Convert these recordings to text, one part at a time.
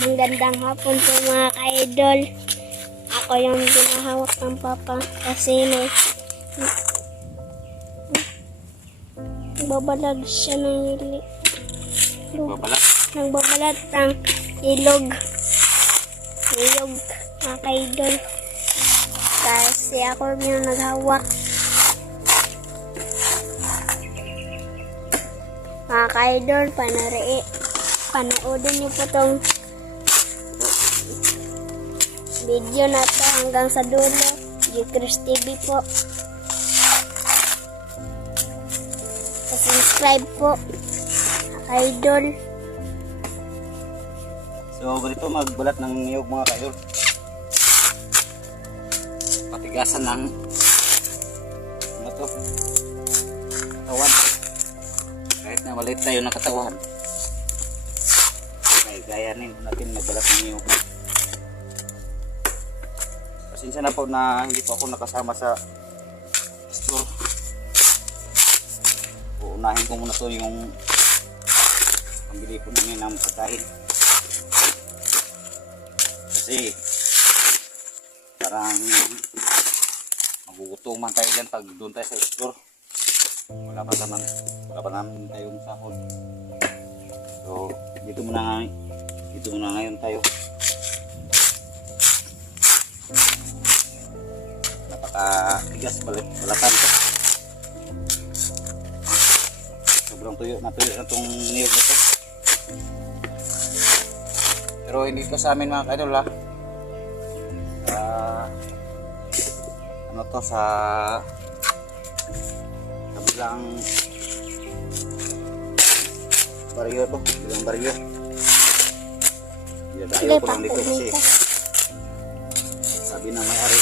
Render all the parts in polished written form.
Magandang hapon po mga ka-idol. Ako yung pinahawak ng papa kasi nagbabalag siya ng nagbabalat ng ilog mga ka-idol. Kasi ako yung naghawak. Mga ka-idol, panoodin niyo po tong video na to hanggang sa dulo. G-Chris TV po. Subscribe po, ka-idol. So, ganito magbalat ng niyog mga ka-idol. Patigasan ng ano to, katawan. Kahit na maliit tayo ng katawan, gayanin natin magbalat ng niyog. Pasensya na po na hindi po ako nakasama sa store. Uunahin ko muna to yung pambili ko namin ng pagkain. Kasi parang magugutuman tayo dyan pag doon tayo sa store. Wala pa naman tayong sahod. So dito muna ngayon tayo. Napakatigas balatan ko. Sobrang tuyo na itong niyog na to. Pero hindi pa sa amin mga ka-idol ha. Ano to, sa kabilang baryo to, bilang baryo. Ayaw ko lang dito kasi sabi ng may-ari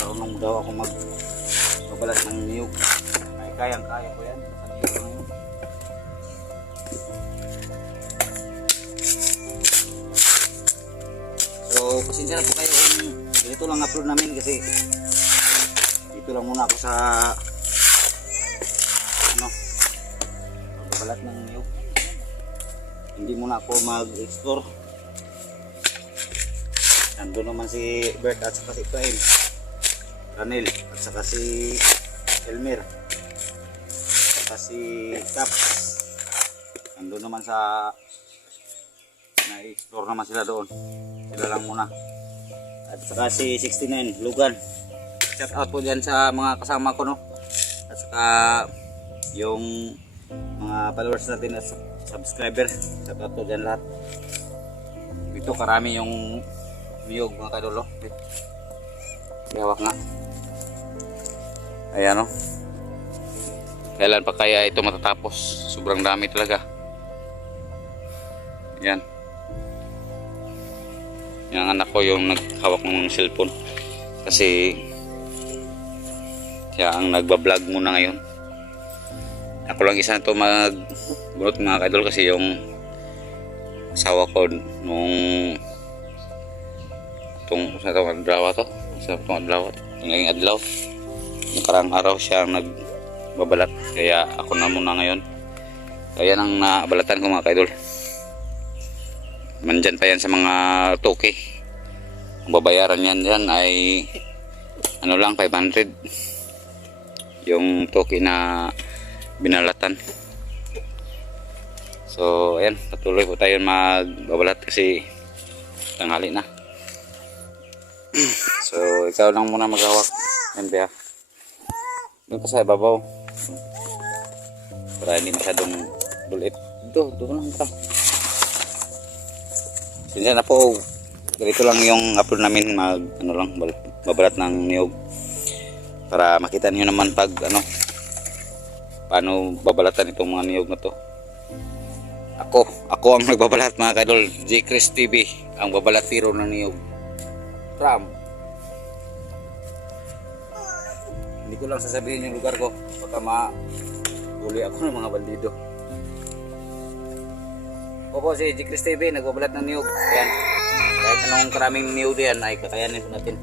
marunong daw ako magbabalat ng niyog. Ay kayang-kaya ko yan sa niyog ngayon. So pasensya na po kayo kung ganito lang upload namin kasi dito lang muna ako sa magbabalat ng niyog. Hindi muna ako mag-explore. Nandun naman si Bert at saka si Efraim, Ranel at saka si Elmer at saka si Caps. Nandun naman sa na-explore naman sila doon. Sila lang muna. At saka si 69 Lugan. Shout out po dyan sa mga kasama ko, no? At saka yung mga followers natin at subscriber. Shout out po dyan lahat. Dito karami yung niyog mga kadolo. Hawak nga. Ayan o. Kailan pa kaya ito matatapos? Sobrang dami talaga. Ayan. Yung anak ko yung naghawak ng cellphone. Kasi siya ang nagbablog muna ngayon. Ako lang isa ito magbunot mga kadolo kasi yung asawa ko nung sa itong adlaw ngayong adlaw yung karang araw siya ang nagbabalat kaya ako na muna ngayon. Kaya ang nabalatan ko mga kaidol, mandyan pa yan sa mga toke. Ang babayaran yan ay ano lang 500 yung toke na binalatan. So ayan, patuloy po tayo magbabalat kasi tanghali na. So ikaw lang muna maghawak. Yan ba? Doon ka sa ibabaw para hindi masyadong bulit. Doon lang ka. Sinsa na po, ganito lang yung upload namin, babalat ng niyog para makita niyo naman pag paano babalatan itong mga niyog na to. Ako ang nagbabalat mga kadol. G-Chris TV ang babalatiro ng niyog. Hindi ko lang sasabihin yung lugar ko baka mahuli ako ng mga bandido. Opo, si G-Chris TV nagbabalat ng niyog. Ayan. Kahit anong karaming niyog yan ay kakayanin natin.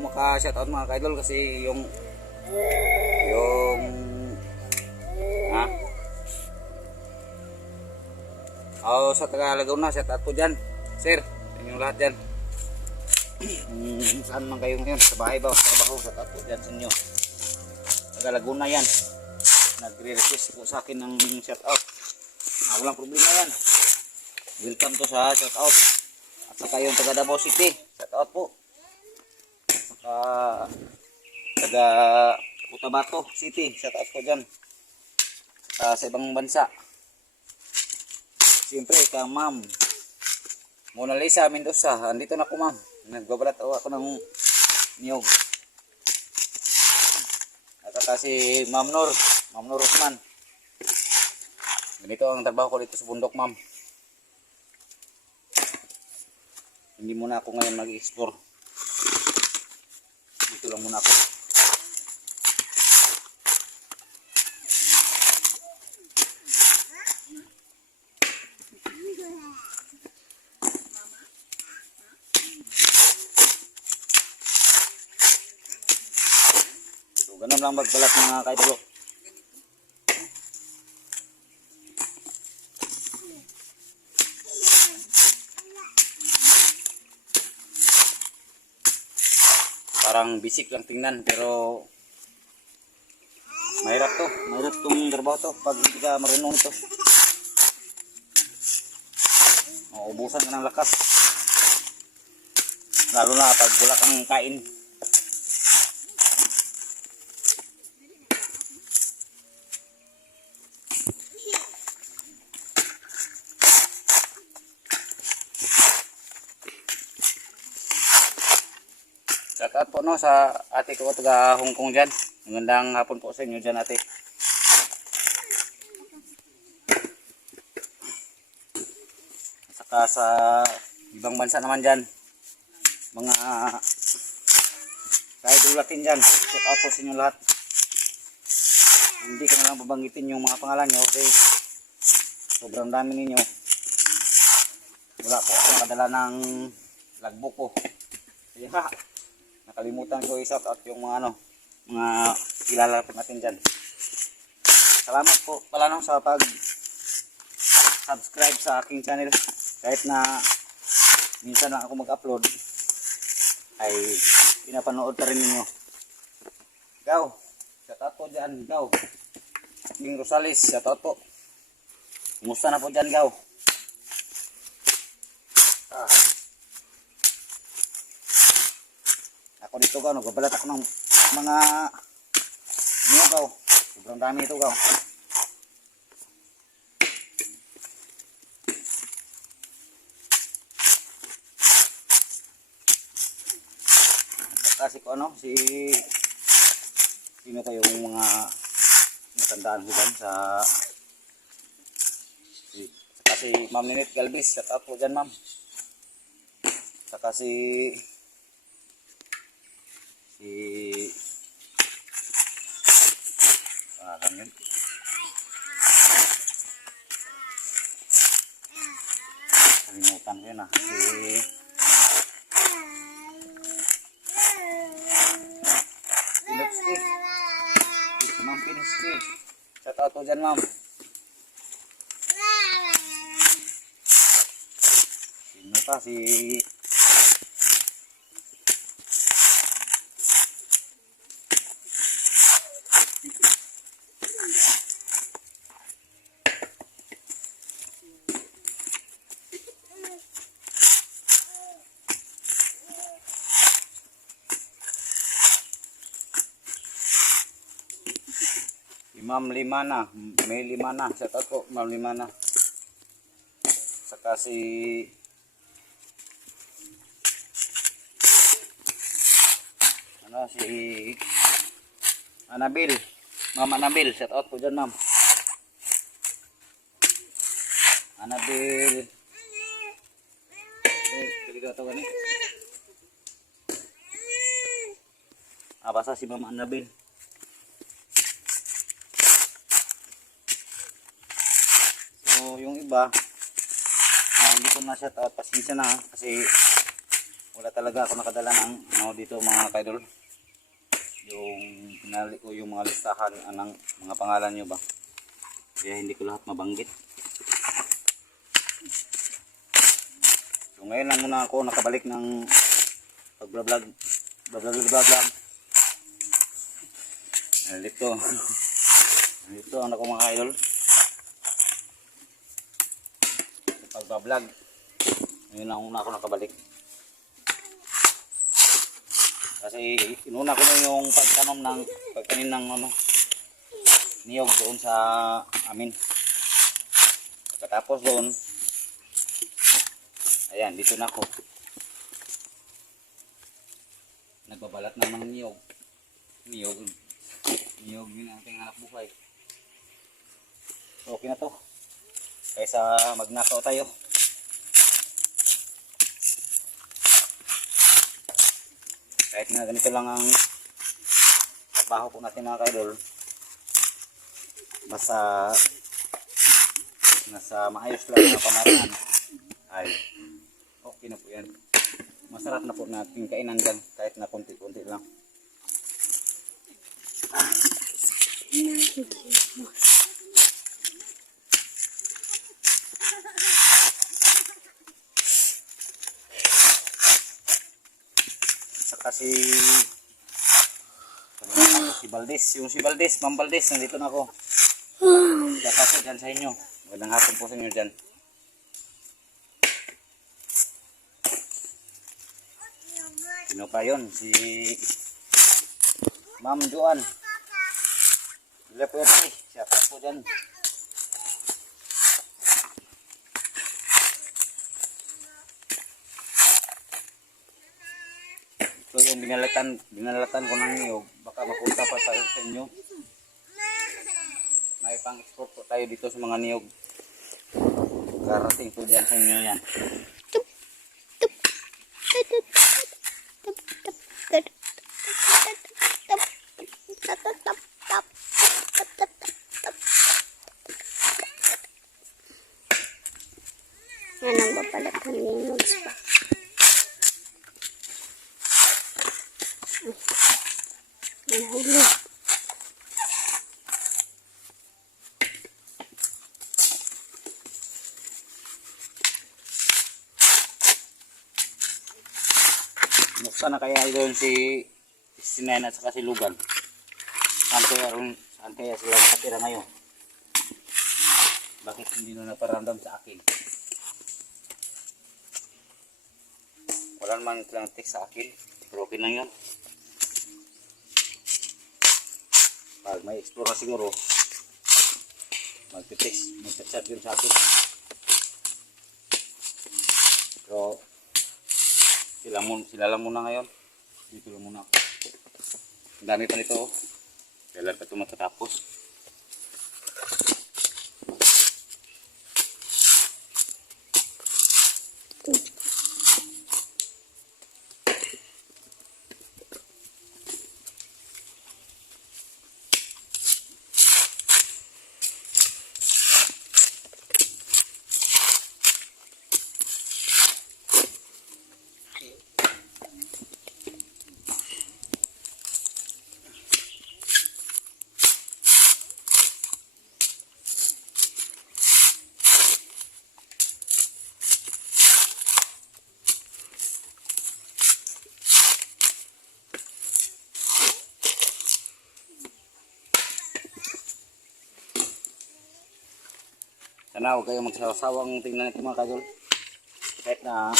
maka-shoutout mga ka-idol kasi yung ha? Sa taga Laguna, shoutout po dyan. Sir, inyong lahat dyan. Saan man kayo ngayon? Sa bahay ba? Sa trabaho, shoutout po dyan sa inyo. Taga Laguna yan. Nagre-request po sa akin ng shoutout. Walang problema yan. Welcome to sa shoutout. At saka yung taga Davao City, shoutout po. Saka taga Cotabato City, shoutout po dyan. Sa ibang bansa. Siyempre, ka ma'am Mona Lisa Mendoza, andito na ako ma'am. Nagbabalat ako ng niyog. At saka si Ma'am Nur Osman. Ganito ang trabaho ko dito sa bundok ma'am. Hindi muna ako ngayon mag-explore. Dito lang muna ako. So, ganun lang magbalat mga kaidolo. Parang basic lang tingnan pero mahirap tong trabaho to pag hindi ka marunong ito. Mauubusan ka ng lakas lalo na pag wala kang kain. Shoutout po no sa ate ko taga Hong Kong dyan. Magandang hapon po sa inyo dyan ate. Saka sa ibang bansa naman dyan. Mga ka-idol natin dyan. Shoutout po sa inyo lahat. Hindi ko na lang babanggitin yung mga pangalan nyo kasi sobrang dami ninyo. Wala po ako nakadala ng logbook ko. Kaya nakalimutan ko i-shout out yung mga kilala po natin dyan. Salamat po pala no sa pag-subscribe sa aking channel. Kahit na minsan lang ako mag-upload ay pinapanood pa rin ninyo. Ikaw, shout out po dyan. Ikaw, King Rosales, shout out po. Kumusta na po dyan, ikaw? Ako dito gaw, nagbabalat ako ng mga gaw. Sobrang dami ito gaw. Kasi ko sino kayong mga matandaan ko dyan saka si Ma'am Ninit Galvis, shout out po dyan ma'am. Saka si yun. Kalimutan ko yun si Ma'am Pinski. Shout out po dyan ma'am. Sino pa si Ma'am Limana, May Limana, shout out po Ma'am Limana. Saka si Anabil, Ma'am Anabil, shout out po dyan ma'am. Anabil. Kaligaw ito gani. Basta si Ma'am Anabil. So yung iba hindi ko na shout out, pasensya na kasi wala talaga ako nakadala ng ano dito mga kaidol. Yung pinali ko yung mga listahan ng mga pangalan nyo ba. Kaya hindi ko lahat mabanggit. So ngayon lang muna ako nakabalik ng pag-vlog. Dito. Dito ang ako mga idol. Pag-vlog. Ngayon lang muna ako nakabalik. Kasi inuna ko na yung pagtanim ng ano, niyog doon sa amin. Pagkatapos doon, ayan, dito na ako. Nagbabalat ng mga niyog. Niyog yun ang ating hanap buhay. So, okay na to. Kaysa magnakaw tayo. Kahit na ganito lang ang trabaho po natin mga kaidol, basta nasa maayos lang na pamaraan ay okay na po yan. Masarap na po natin kainan dyan kahit na konti-konti lang. Saka si Valdez, yung si Valdez, Ma'am Valdez, nandito na ako. Dapat po dyan sa inyo. Magandang hapon po sa inyo dyan. Sino pa yun? Si Ma'am Joan. Sila po yan. Siya pa po dyan. Ito yung binalatan ko ng niyog. Baka mapunta pa tayo sa inyo. May pang-export po tayo dito sa mga niyog. Karating po dyan sa inyo yan. Yan ang papalatan yung notes pa. Nahulog. Buksan na kaya doon si Sinain at saka si Lugan. Saan kaya sila nakatira ngayon? Bakit hindi na naparamdam sa akin? Wala naman silang text sa akin. Pero okay lang yun. Pag may explore na siguro, magte-text, magte-chat yun sa akin. Pero sila lang muna ngayon. Dito lang muna ako. Ang dami pa nito. Kailan pa ito matatapos. Sana huwag kayong magsasawang tingnan ito mga kadol. Kahit na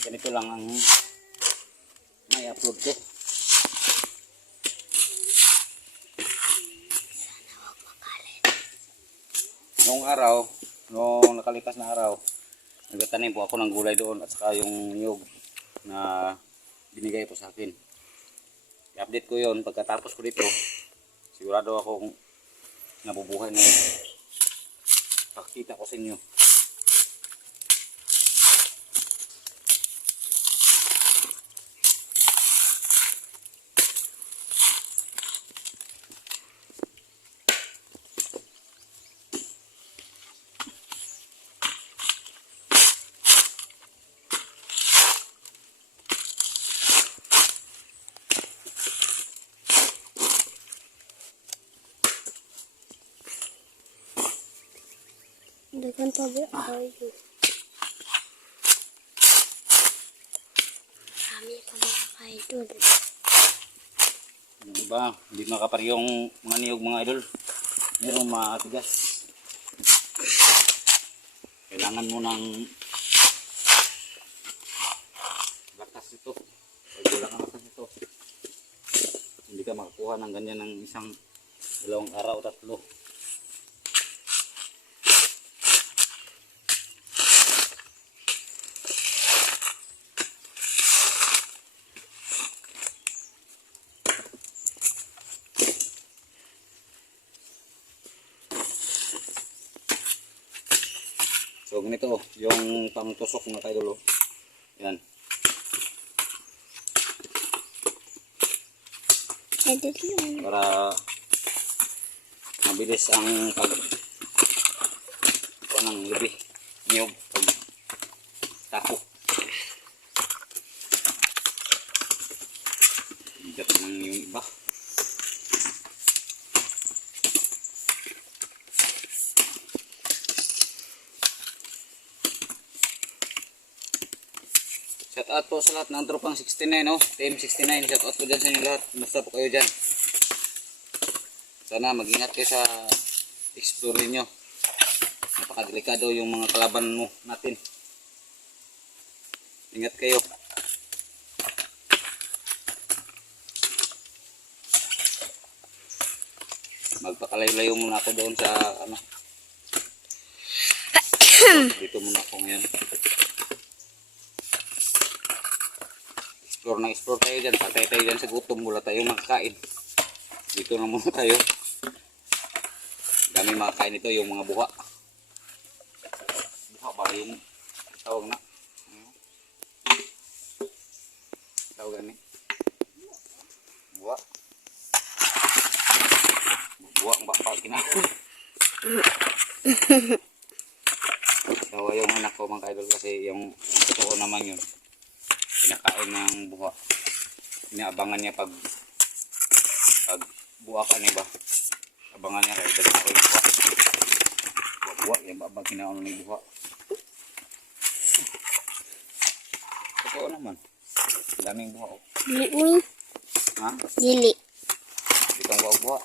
ganito lang ang may upload ko. Noong nakalipas na araw, nagtatanim po ako ng gulay doon at saka yung niyog na binigay po sa akin. I-update ko yon pagkatapos ko dito. Sigurado akong nabubuhay na yun. Pakita ko sa inyo. Dagan pa ba? Ay, marami pa mga ka-idol. Yung iba, hindi makapari yung mga niyog mga idol. Merong matigas. Kailangan mo ng lakas ito. Pag wala kang lakas ito, hindi ka makakuha ng ganyan ng isang dalawang araw, tatlo. So ganito yung pangtusok mga kaidol. Yan. Idol yan. Para mabilis ang pag ng lubi niyog pag tako. Bigat ng yung iba. Shout out po sa lahat ng tropang 69, no? Team 69, shout out po dyan sa inyo lahat. Basta po kayo dyan. Sana mag-ingat kayo sa explore niyo. Napakadelikado yung mga kalaban mo natin. Ingat kayo. Magpakalayo-layo muna ako doon sa ano. Dito muna ako ngayon. Explore tayo dyan, patay tayo dyan sa gutom, wala tayong makakain. Dito na muna tayo. Dami makakain ito, yung mga buha. Buha ba yung tawag na? Tawag ni? Buha. Buha ang baka kinain. So yung anak ko mga kaidol kasi yung totoo naman yun. Pinakain ng buha. Inaabangan niya pag buha ka niya ba. Abangan niya kaya dali ako yung buha. Buha, yan ba abang kinaon ng buha. Totoo naman. Daming buha oh. Dili mo. Ha? Dili. Dito ang buha.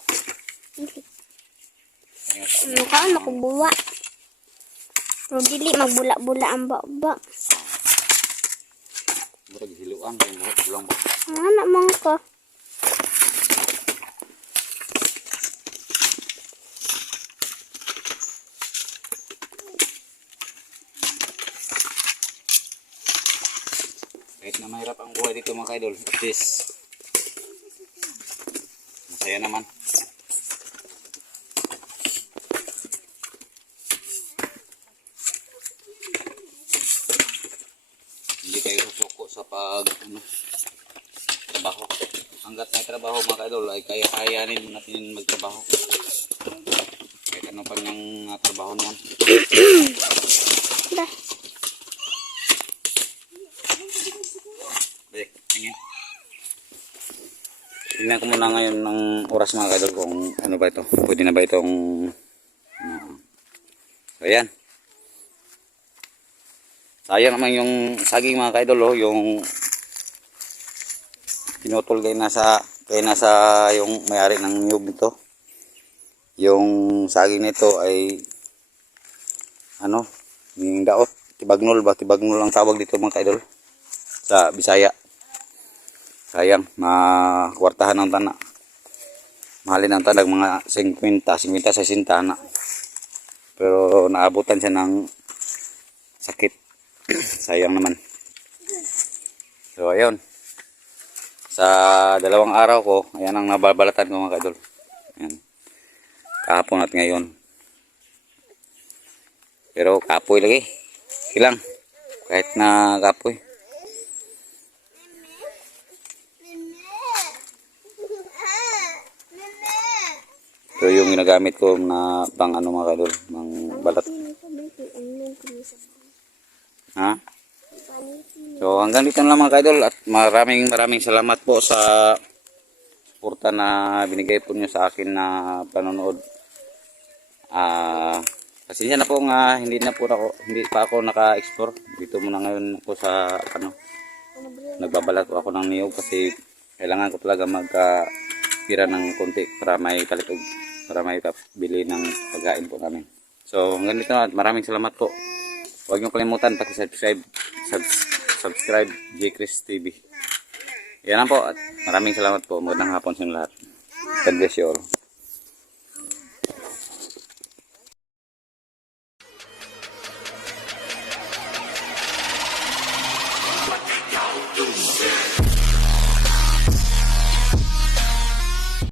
Ano ka? Makubuwa. Pero dili, magbula-bula ang baba. Murag hiluan yung buha. Bulang ba? Ano mga ka? Kahit na mahirap ang buhay dito mga kaidol, at least masaya naman. Hindi tayo susuko sa pag trabaho. Hanggat may trabaho mga kaidol ay kaya-kayanin natin magtrabaho. Kahit ano pa niyang trabaho naman. Dah. Balik, tingin. Tingnan ko muna ngayon ng oras mga kaidol kung ano ba ito. Pwede na ba itong so ayan. Sayang naman yung saging mga kaidol oh, yung pinutol kayo nasa yung may-ari ng niyog nito. Yung saging nito ay ano, yung daot, tibagnol ba? Tibagnol ang tawag dito mga kaidol sa Bisaya. Sayang, makwartahan ng tana. Mahalin ang tanag mga 50, 60 na. Pero naabutan siya ng sakit. Sayang naman. So ayun. Sa dalawang araw ko, ayan ang nababalatan ko mga kaidol. Ayan. Kahapon at ngayon. Pero kapoy lagi. Ilang. Kahit na kapoy. Ito yung ginagamit ko na pang ano mga kaidol, pang balat. Ha? So hanggang dito na lang mga kaidol at maraming salamat po sa suporta na binigay po nyo sa akin na panonood. Pasensya na po nga hindi pa ako naka-explore. Dito muna ngayon ako sa nagbabalat po ako ng niyog kasi kailangan ko talaga magpira ng konti para may palit para may bili ng pagkain po namin. So hanggang dito na, maraming salamat po. Huwag niyo kalimutan subscribe J. Chris TV. Yan lang po at maraming salamat po. Magandang hapon sa inyo lahat. God bless you all.